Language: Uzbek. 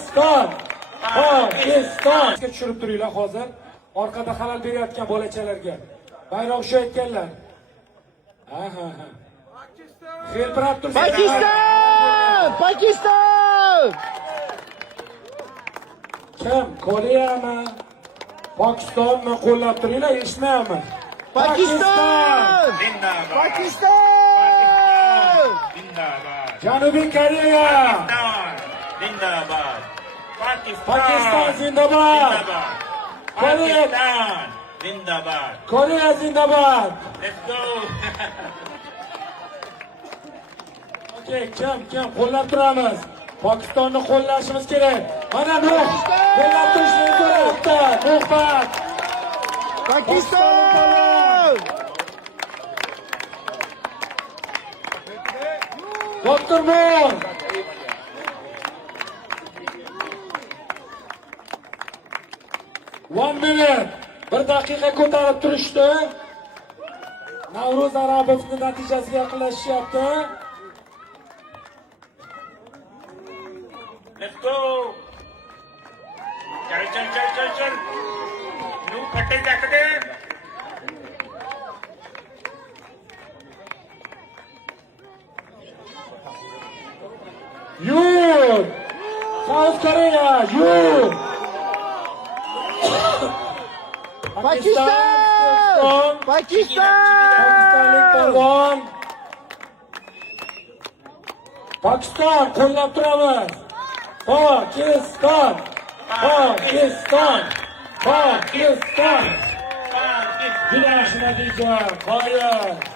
Pokiston! Pokiston! Tushirib turinglar hozir. Orqada xalal berayotgan bolachalarga. Bayroq ushlayotganlar. Aha. Xelpirab tursin. Pakiston! Pakiston! Kim? Koreyami? Pokistonni qo'llab turinglar, eshitmayapman. Pakiston! Zindabad. Pakiston! Zindabad. Janubiy Koreya! Zindabad. Pakiston zindabad! Koreya Pakistan. Zindabad. Koreya zindabad! Let's go. Okey, kim qo'llab turamiz? Pokistonni qo'llashimiz kerak. Mana Nuh qo'llab turishni so'rayapti. Nuhbat. Pakiston! Doktor Moon. One minute. Bir daqiqa ko'tarib turishdi. Navruz Arabovning natijasiga yaqinlashyapti. Let's go. चल नू फटे तक दे You South Korea, you Pakistan! Pakistan! Pakistan qo'llab turamiz. Pakistan! Juda yaxshi natija. Qoyil.